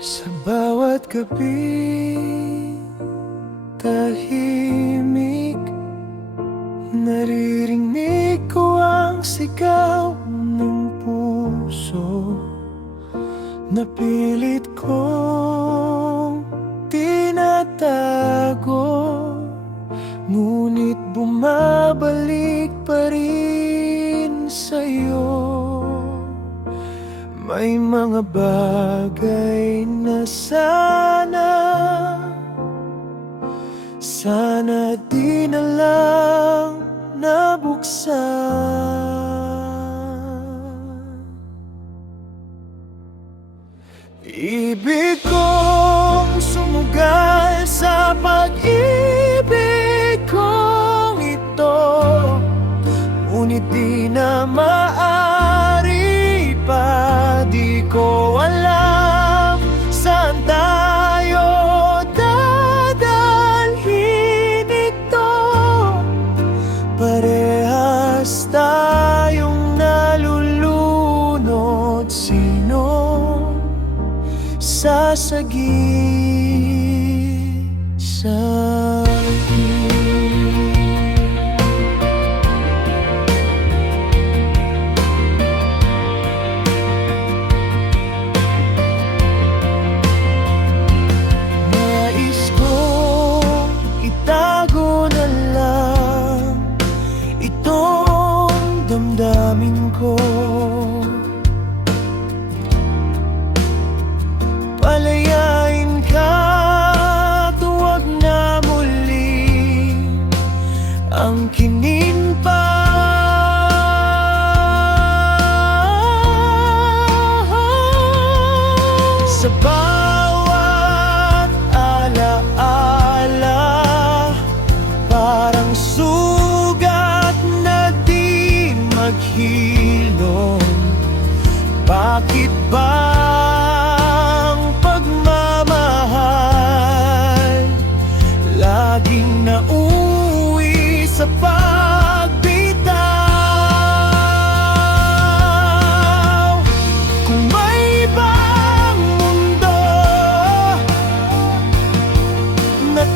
Sa bawat gabi, tahimik, naririnig ko ang sigaw ng puso. Napilit kong tinatago, ngunit bumabalik pa rin sa'yo. May mga bagay na sana di na lang nabuksan. Ibig kong sumugal sa pag-ibig kong ito, ngunit di na maaari pa. Di ko alam saan tayo dadalhin ito. Parehas tayong nalulunod. Sino sasagip sa'kin? Nais kong itago na lang itong damdamin ko. Palayain ka, tuwag na muli ang kininpa. Sa bawat alaala, parang sugat na di maghilom. Bakit ba laging nauwi sa pagbitaw? Kung may ibang mundo na